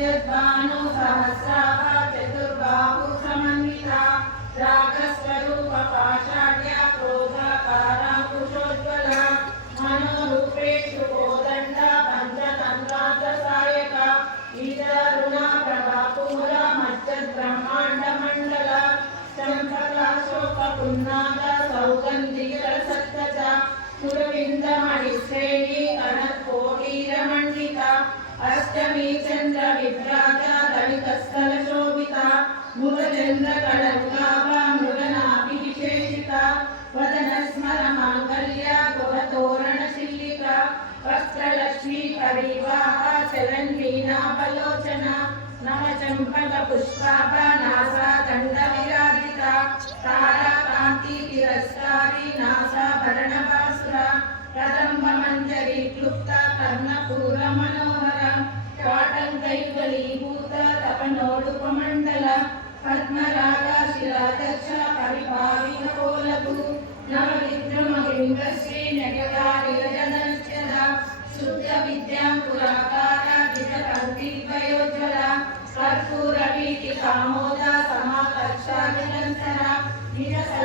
उद्यद्भानु सहस्राभा चतुर्बाहु समन्विता रागस्वरूप पाषाढ्या क्रोधाकारा कुशोज्ज्वला मनोरूपेषु कोदण्डा पंचतन्त्रार्थ Sayaka ईशारुणा प्रभापूरा मज्जद्ब्रह्माण्डमण्डला शङ्खलाशोकपुन्नादा सौगन्धिरसत्तजा सुरविन्दमणिश्रेणी कनकोटीरमण्डिता अष्टमी चन्द्रविभ्राजा दलितस्थलशोभिता मुखचन्द्रकलङ्काभा मृगनाभिविशेषिता वदनस्मरमाङ्गल्या गुहतोरणशिल्लिका वस्त्रलक्ष्मी परिवाहा चलन्वीणाबलोचना नवचम्पकपुष्पाभा नासादण्डविराजिता ताराकान्ति तिरस्कारी नासाभरणभास्वरा कदम्बमञ्जरी क्लुप्ता कर्णपूरमनोहरा पाटङ्कैवलीभूत तपनोडुपमण्डल पद्मरागाशिलादक्ष परिभाविनकोलभू नवविद्रुमलिङ्गस्य